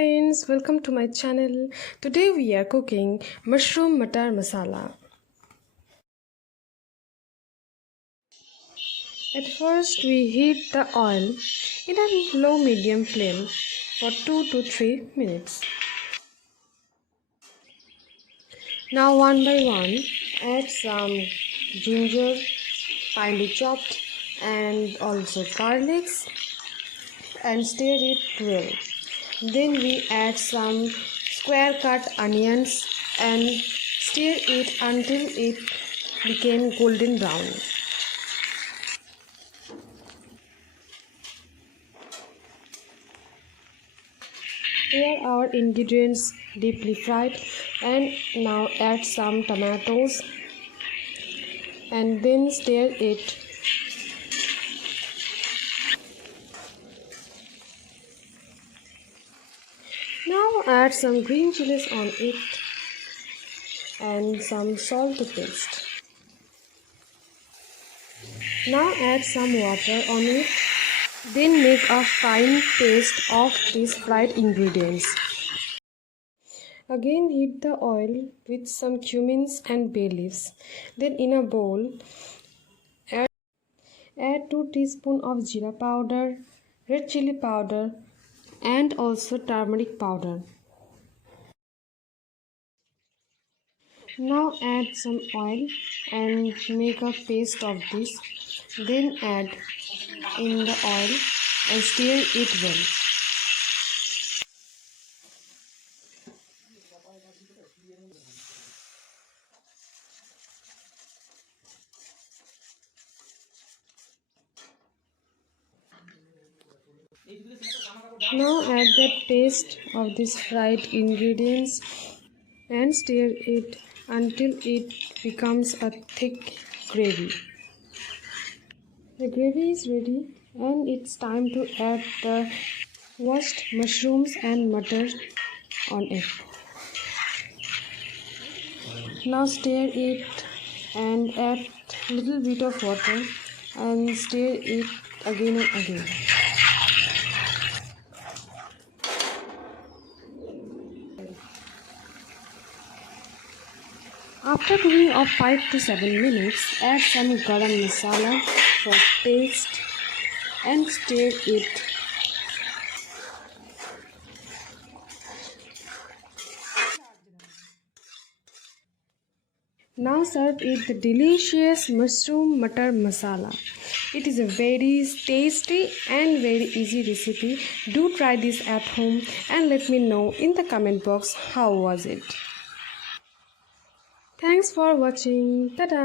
friends, welcome to my channel. Today we are cooking mushroom matar masala. At first we heat the oil in a low medium flame for 2 to 3 minutes. Now one by one add some ginger finely chopped and also garlics and stir it well. Then we add some square cut onions and stir it until it became golden brown. Here our ingredients deeply fried, and now add some tomatoes and then stir it. Now add some green chilies on it and some salt to taste. Now add some water on it. Then make a fine paste of these fried ingredients. Again heat the oil with some cumins and bay leaves. Then in a bowl add 2 teaspoons of jeera powder, red chili powder and also turmeric powder. Now add some oil and make a paste of this. Then add in the oil and stir it well. Now add the paste of these fried ingredients and stir it until it becomes a thick gravy. The gravy is ready and it's time to add the washed mushrooms and matar on it. Now stir it and add little bit of water and stir it again and again. After cooking of 5 to 7 minutes, add some garam masala for taste and stir it. Now serve it the delicious mushroom matar masala. It is a very tasty and very easy recipe. Do try this at home and let me know in the comment box how was it. Thanks for watching. Ta-da!